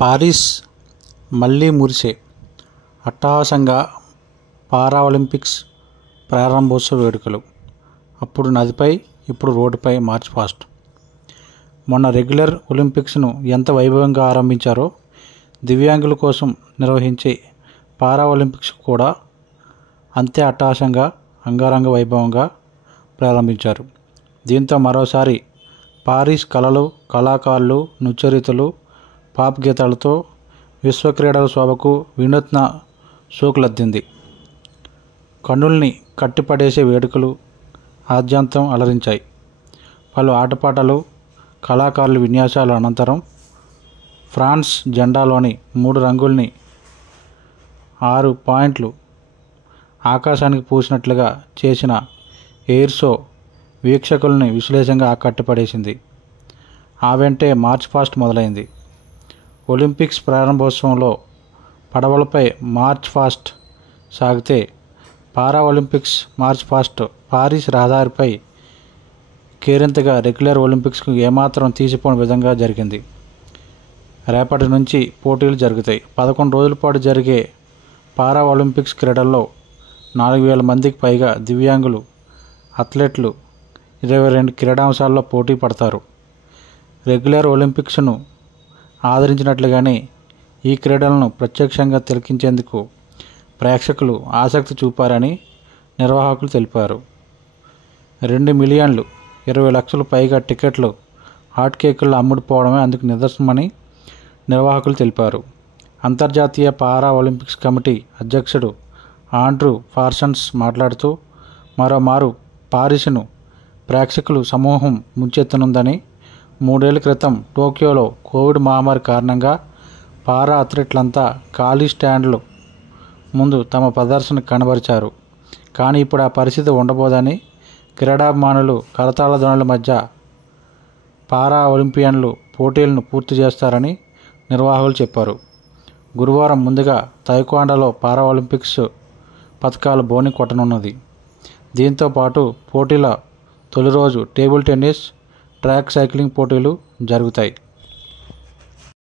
Paris మళ్లీ మురిసే అట్టహాసంగా పారా ఒలింపిక్స్ ప్రారంభోత్సవ వేడుకలు. అప్పుడు నదిపై, ఇప్పుడు రోడ్డుపై మార్చ్ పాస్ట్. మొన్న రెగ్యులర్ ఒలింపిక్స్ను ఎంత వైభవంగా ఆరంభించారో దివ్యాంగుల కోసం నిర్వహించే పారా ఒలింపిక్స్ కూడా అంతే అట్టహాసంగా, అంగరంగ వైభవంగా ప్రారంభించారు. దీంతో మరోసారి పారిస్ కళలు, కళాకారులు, నృత్యరీతులు, పాప్ గీతాలతో విశ్వ క్రీడల శోభకు వినూత్న సోకులద్దింది. కన్నుల్ని కట్టిపడేసే వేడుకలు ఆద్యంతం అలరించాయి. పలు ఆటపాటలు, కళాకారుల విన్యాసాల అనంతరం ఫ్రాన్స్ జెండాలోని 3 రంగుల్ని 6 పాయింట్లు ఆకాశానికి పూసినట్లుగా చేసిన ఎయిర్ షో వీక్షకుల్ని విశేషంగా కట్టిపడేసింది. ఆ వెంటే మార్చ్ పాస్ట్ మొదలైంది. ఒలింపిక్స్ ప్రారంభోత్సవంలో పడవలపై మార్చ్ పాస్ట్ సాగితే, పారా ఒలింపిక్స్ మార్చ్ పాస్ట్ పారిస్ రహదారిపై కేరింతగా రెగ్యులర్ ఒలింపిక్స్కు ఏమాత్రం తీసిపోని విధంగా జరిగింది. రేపటి నుంచి పోటీలు జరుగుతాయి. 11 రోజుల పాటు జరిగే పారా ఒలింపిక్స్ క్రీడల్లో 4,000 మందికి పైగా దివ్యాంగులు అథ్లెట్లు 22 క్రీడాంశాల్లో పోటీ పడతారు. రెగ్యులర్ ఒలింపిక్స్ను ఆదరించినట్లుగానే ఈ క్రీడలను ప్రత్యక్షంగా తిలకించేందుకు ప్రేక్షకులు ఆసక్తి చూపారని నిర్వాహకులు తెలిపారు. 2 మిలియన్లు 20 లక్షల పైగా టికెట్లు హాట్ కేకుల్లో అమ్ముడుపోవడమే అందుకు నిదర్శనమని నిర్వాహకులు తెలిపారు. అంతర్జాతీయ పారా ఒలింపిక్స్ కమిటీ అధ్యక్షుడు ఆండ్రూ పార్సన్స్ మాట్లాడుతూ, మరోమారు పారిస్ను ప్రేక్షకులు సమూహం ముంచెత్తనుందని, 3 ఏళ్ల క్రితం టోక్యోలో కోవిడ్ మహమ్మారి కారణంగా పారా అథ్లెట్లంతా ఖాళీ స్టాండ్ల ముందు తమ ప్రదర్శన కనబరిచారు. కానీ ఇప్పుడు ఆ పరిస్థితి ఉండబోదని, క్రీడాభిమానులు కరతాళ ధ్వనుల మధ్య పారా ఒలింపియన్లు పోటీలను పూర్తి చేస్తారని నిర్వాహకులు చెప్పారు. గురువారం ముందుగా తైక్వాండోలో పారా ఒలింపిక్స్ పథకాల బోని కొట్టనున్నది. దీంతో పాటు పోటీల తొలి రోజు టేబుల్ టెన్నిస్, ట్రాక్ సైక్లింగ్ పోటీలు జరుగుతాయి.